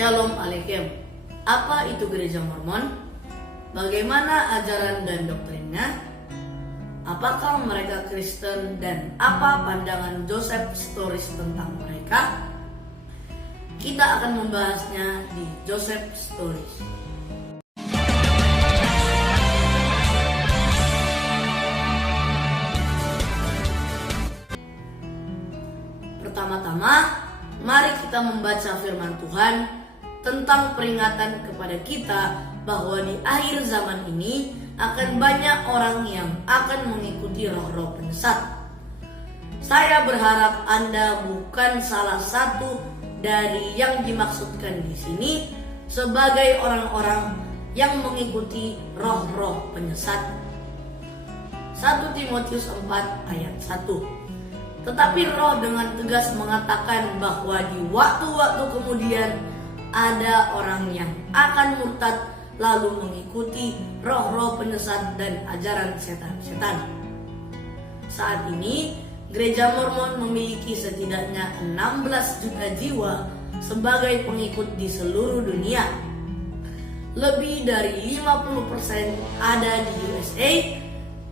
Shalom Alaikum. Apa itu gereja Mormon? Bagaimana ajaran dan doktrinnya? Apakah mereka Kristen dan apa pandangan Joseph Stories tentang mereka? Kita akan membahasnya di Joseph Stories. Pertama-tama, mari kita membaca firman Tuhan tentang peringatan kepada kita bahwa di akhir zaman ini akan banyak orang yang akan mengikuti roh-roh penyesat. Saya berharap Anda bukan salah satu dari yang dimaksudkan di sini sebagai orang-orang yang mengikuti roh-roh penyesat. 1 Timotius 4 ayat 1. Tetapi Roh dengan tegas mengatakan bahwa di waktu-waktu kemudian ada orang yang akan murtad lalu mengikuti roh-roh penyesat dan ajaran setan-setan. Saat ini, Gereja Mormon memiliki setidaknya 16 juta jiwa sebagai pengikut di seluruh dunia. Lebih dari 50% ada di USA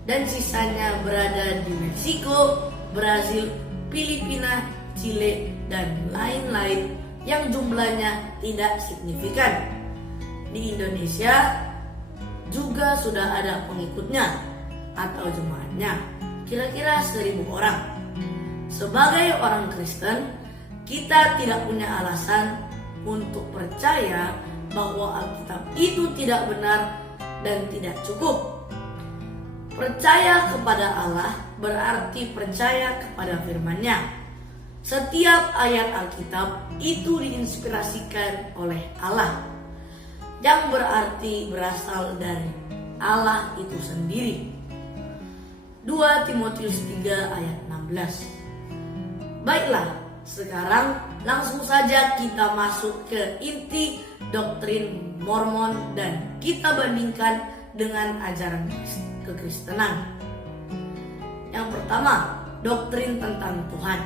dan sisanya berada di Meksiko, Brazil, Filipina, Chile, dan lain-lain yang jumlahnya tidak signifikan. Di Indonesia juga sudah ada pengikutnya atau jemaatnya, kira-kira 1.000 orang. Sebagai orang Kristen, kita tidak punya alasan untuk percaya bahwa Alkitab itu tidak benar dan tidak cukup. Percaya kepada Allah berarti percaya kepada firman-Nya. Setiap ayat Alkitab itu diinspirasikan oleh Allah, yang berarti berasal dari Allah itu sendiri. 2 Timotius 3 ayat 16. Baiklah, sekarang langsung saja kita masuk ke inti doktrin Mormon dan kita bandingkan dengan ajaran kekristenan. Yang pertama, doktrin tentang Tuhan.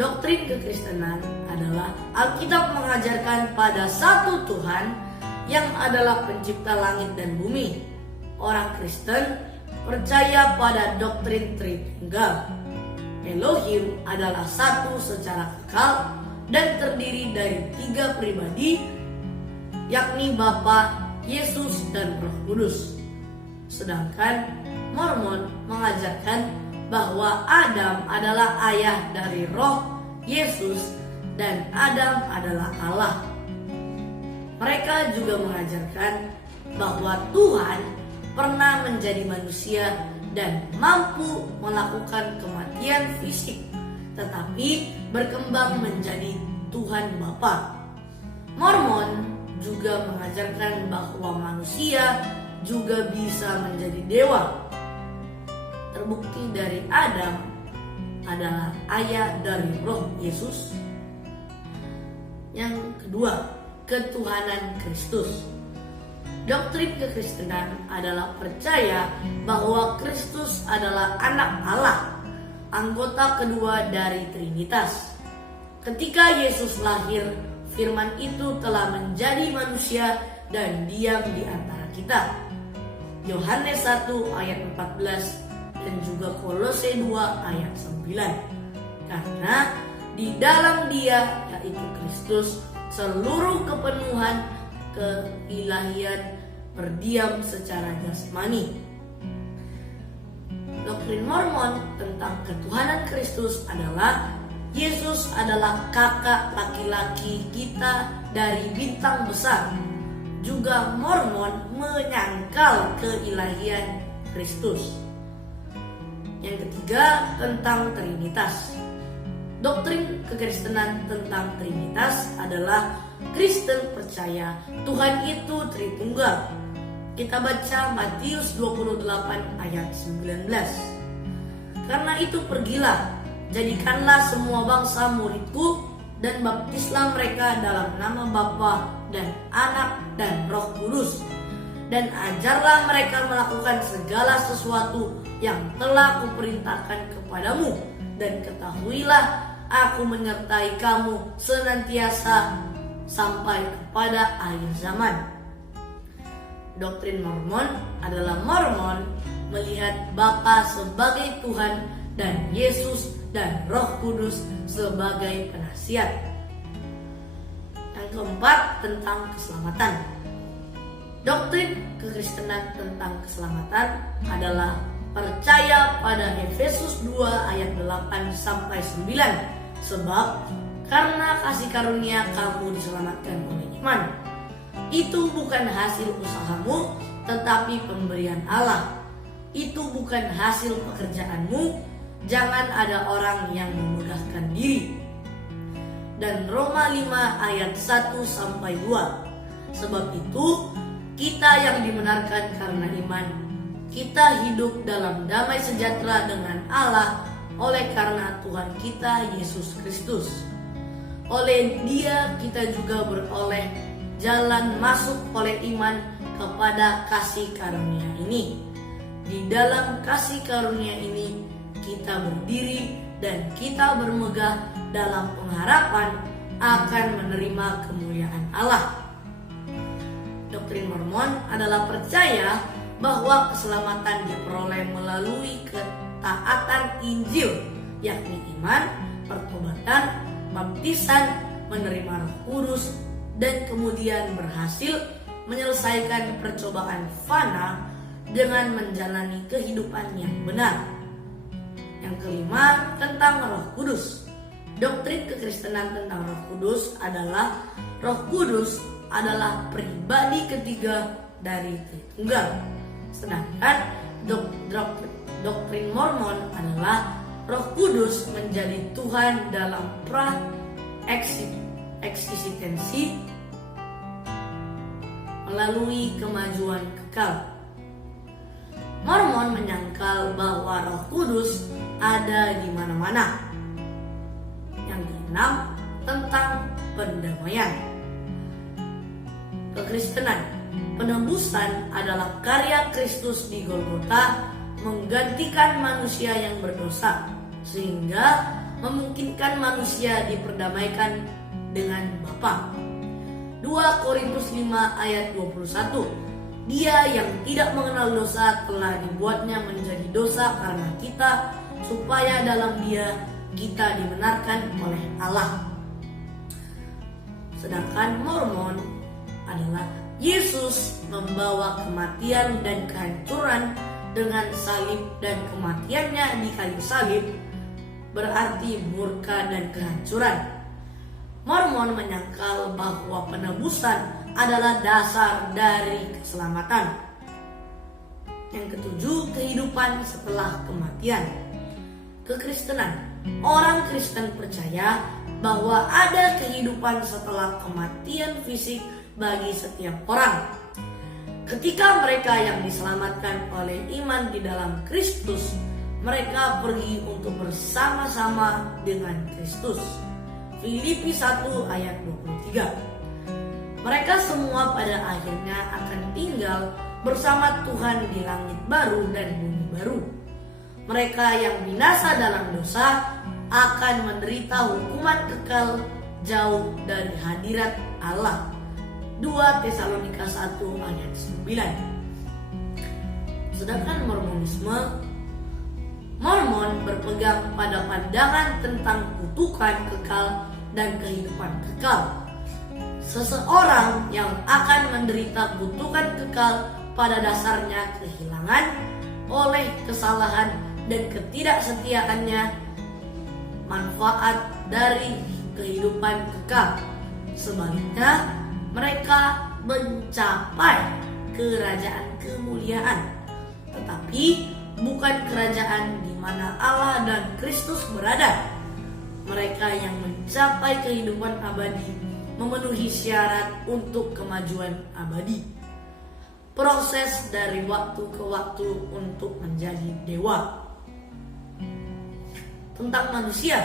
Doktrin kekristenan adalah Alkitab mengajarkan pada satu Tuhan yang adalah pencipta langit dan bumi. Orang Kristen percaya pada doktrin Tritunggal. Elohim adalah satu secara kekal dan terdiri dari 3 pribadi, yakni Bapa, Yesus, dan Roh Kudus. Sedangkan Mormon mengajarkan bahwa Adam adalah ayah dari Roh Yesus dan Adam adalah Allah. Mereka juga mengajarkan bahwa Tuhan pernah menjadi manusia dan mampu melakukan kematian fisik, tetapi berkembang menjadi Tuhan Bapa. Mormon juga mengajarkan bahwa manusia juga bisa menjadi dewa. Terbukti dari Adam adalah ayah dari Roh Yesus. Yang kedua, ketuhanan Kristus. Doktrin kekristenan adalah percaya bahwa Kristus adalah anak Allah, anggota kedua dari Trinitas. Ketika Yesus lahir, firman itu telah menjadi manusia dan diam di antara kita. Yohanes 1 ayat 14 dan juga Kolose 2 ayat 9. Karena di dalam Dia, yaitu Kristus, seluruh kepenuhan keilahian berdiam secara jasmani. Doktrin Mormon tentang ketuhanan Kristus adalah Yesus adalah kakak laki-laki kita dari bintang besar. Juga Mormon menyangkal keilahian Kristus. Yang ketiga, tentang Trinitas. Doktrin kekristenan tentang Trinitas adalah Kristen percaya Tuhan itu Tritunggal. Kita baca Matius 28 ayat 19. Karena itu pergilah, jadikanlah semua bangsa muridku dan baptislah mereka dalam nama Bapa dan Anak dan Roh Kudus, dan ajarlah mereka melakukan segala sesuatu yang telah kuperintahkan kepadamu, dan ketahuilah aku menyertai kamu senantiasa sampai kepada akhir zaman. Doktrin Mormon adalah Mormon melihat Bapa sebagai Tuhan dan Yesus dan Roh Kudus sebagai penasihat. Yang keempat, tentang keselamatan. Doktrin kekristenan tentang keselamatan adalah percaya pada Efesus 2 ayat 8 sampai 9. Sebab karena kasih karunia kamu diselamatkan oleh iman. Itu bukan hasil usahamu, tetapi pemberian Allah. Itu bukan hasil pekerjaanmu. Jangan ada orang yang memegahkan diri. Dan Roma 5 ayat 1 sampai 2. Sebab itu kita yang dibenarkan karena iman, kita hidup dalam damai sejahtera dengan Allah oleh karena Tuhan kita Yesus Kristus. Oleh Dia kita juga beroleh jalan masuk oleh iman kepada kasih karunia ini. Di dalam kasih karunia ini kita berdiri dan kita bermegah dalam pengharapan akan menerima kemuliaan Allah. Doktrin Mormon adalah percaya bahwa keselamatan diperoleh melalui ketaatan Injil, yakni iman, pertobatan, baptisan, menerima Roh Kudus, dan kemudian berhasil menyelesaikan percobaan fana dengan menjalani kehidupan yang benar. Yang kelima, tentang Roh Kudus. Doktrin kekristenan tentang Roh Kudus adalah Roh Kudus adalah pribadi ketiga dari Tritunggal. Sedangkan doktrin Mormon adalah Roh Kudus menjadi Tuhan dalam eksistensi melalui kemajuan kekal. Mormon menyangkal bahwa Roh Kudus ada di mana-mana. Yang keenam, tentang pendamaian. Kekristenan, penebusan adalah karya Kristus di Golgota menggantikan manusia yang berdosa, sehingga memungkinkan manusia diperdamaikan dengan Bapa. 2 Korintus 5 ayat 21. Dia yang tidak mengenal dosa telah dibuatnya menjadi dosa karena kita, supaya dalam Dia kita dibenarkan oleh Allah. Sedangkan Mormon adalah Yesus membawa kematian dan kehancuran dengan salib, dan kematiannya di kayu salib berarti murka dan kehancuran. Mormon menyangkal bahwa penebusan adalah dasar dari keselamatan. Yang ketujuh, kehidupan setelah kematian. Kekristenan, orang Kristen percaya bahwa ada kehidupan setelah kematian fisik bagi setiap orang. Ketika mereka yang diselamatkan oleh iman di dalam Kristus, mereka pergi untuk bersama-sama dengan Kristus. Filipi 1 ayat 23. Mereka semua pada akhirnya akan tinggal bersama Tuhan di langit baru dan bumi baru. Mereka yang binasa dalam dosa akan menderita hukuman kekal jauh dari hadirat Allah. 2 Tesalonika 1 ayat 9. Sedangkan Mormon berpegang pada pandangan tentang kutukan kekal dan kehidupan kekal. Seseorang yang akan menderita kutukan kekal pada dasarnya kehilangan oleh kesalahan dan ketidaksetiaannya manfaat dari kehidupan kekal. Sebaliknya, mereka mencapai kerajaan kemuliaan, tetapi bukan kerajaan di mana Allah dan Kristus berada. Mereka yang mencapai kehidupan abadi memenuhi syarat untuk kemajuan abadi. Proses dari waktu ke waktu untuk menjadi dewa. Tentang manusia,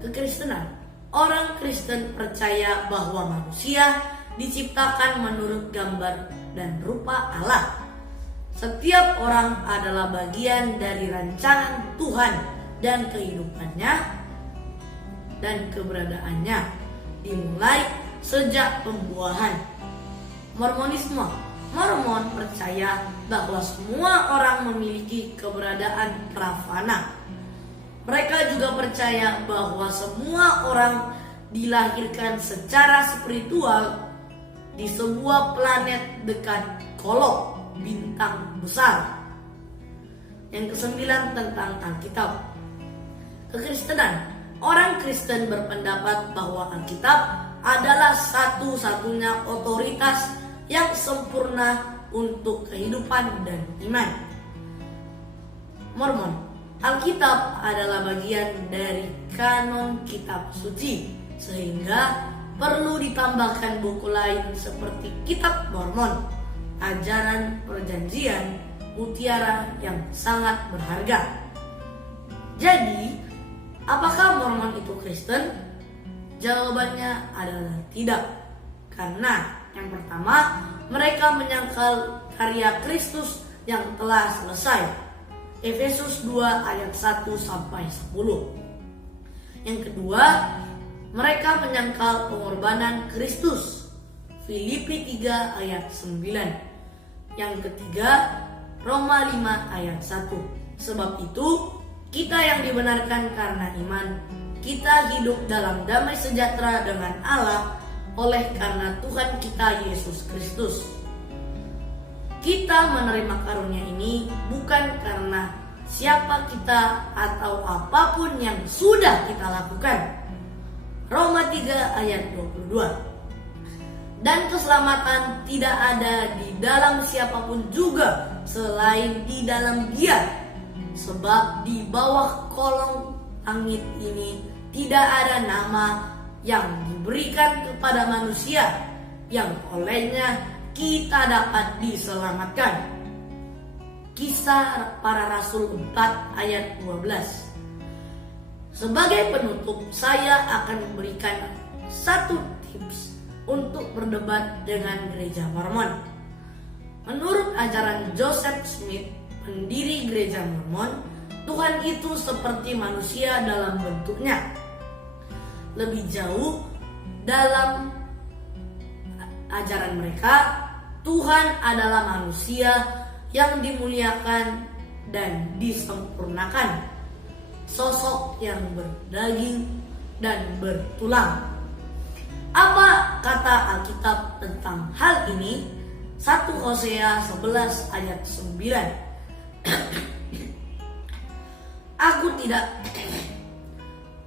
kekristenan. Orang Kristen percaya bahwa manusia diciptakan menurut gambar dan rupa Allah. Setiap orang adalah bagian dari rancangan Tuhan, dan kehidupannya dan keberadaannya dimulai sejak pembuahan. Mormonisme. Mormon percaya bahwa semua orang memiliki keberadaan pravana. Mereka juga percaya bahwa semua orang dilahirkan secara spiritual di sebuah planet dekat Kolok, bintang besar. Yang kesembilan tentang Alkitab. Kekristenan. Orang Kristen berpendapat bahwa Alkitab adalah satu-satunya otoritas yang sempurna untuk kehidupan dan iman. Mormon. Alkitab adalah bagian dari kanon kitab suci, sehingga perlu ditambahkan buku lain seperti Kitab Mormon, Ajaran Perjanjian, mutiara yang sangat berharga. Jadi, apakah Mormon itu Kristen? Jawabannya adalah tidak. Karena yang pertama, mereka menyangkal karya Kristus yang telah selesai. Efesus 2 ayat 1-10. Yang kedua, mereka menyangkal pengorbanan Kristus. Filipi 3 ayat 9. Yang ketiga, Roma 5 ayat 1. Sebab itu, kita yang dibenarkan karena iman, kita hidup dalam damai sejahtera dengan Allah oleh karena Tuhan kita Yesus Kristus. Kita menerima karunia ini bukan karena siapa kita atau apapun yang sudah kita lakukan. Roma 3 ayat 22. Dan keselamatan tidak ada di dalam siapapun juga selain di dalam Dia. Sebab di bawah kolong langit ini tidak ada nama yang diberikan kepada manusia yang olehnya kita dapat diselamatkan. Kisah Para Rasul 4 ayat 12. Sebagai penutup, saya akan memberikan satu tips untuk berdebat dengan gereja Mormon. Menurut ajaran Joseph Smith, pendiri gereja Mormon, Tuhan itu seperti manusia dalam bentuknya. Lebih jauh, dalam ajaran mereka, Tuhan adalah manusia yang dimuliakan dan disempurnakan, sosok yang berdaging dan bertulang. Apa kata Alkitab tentang hal ini? 1 Hosea 11 ayat 9.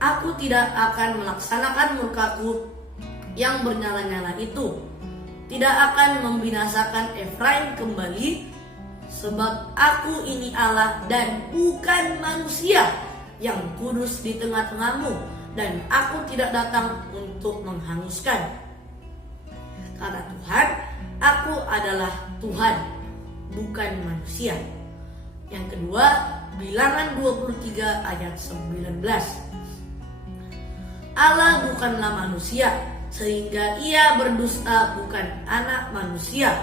Aku tidak akan melaksanakan murkaku yang bernyala-nyala itu, tidak akan membinasakan Efraim kembali, sebab aku ini Allah dan bukan manusia yang kudus di tengah-tengahmu, dan aku tidak datang untuk menghanguskan. Kata Tuhan, aku adalah Tuhan, bukan manusia. Yang kedua, Bilangan 23 ayat 19. Allah bukanlah manusia, sehingga ia berdusta, bukan anak manusia,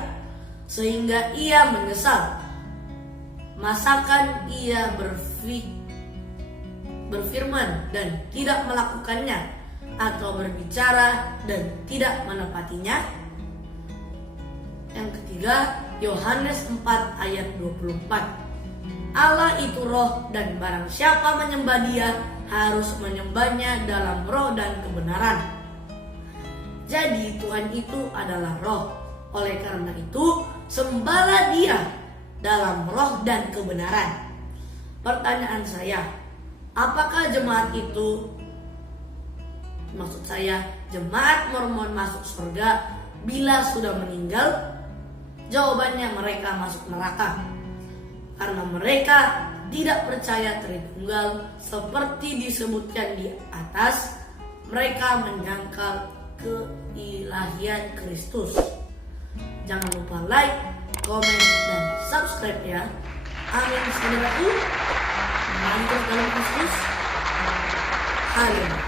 sehingga ia menyesal. Masakan ia berfirman dan tidak melakukannya, atau berbicara dan tidak menepatinya? Yang ketiga, Yohanes 4 ayat 24. Allah itu roh, dan barang siapa menyembah Dia harus menyembahnya dalam roh dan kebenaran. Jadi Tuhan itu adalah roh. Oleh karena itu, sembahlah Dia dalam roh dan kebenaran. Pertanyaan saya, apakah jemaat itu, maksud saya jemaat Mormon, masuk surga bila sudah meninggal? Jawabannya, mereka masuk neraka. Karena mereka tidak percaya Tritunggal seperti disebutkan di atas. Mereka menyangkal keilahian Kristus. Jangan lupa like, komen, dan subscribe ya. Amin. Saudaraku, mantap dalam Kristus. Haleluya.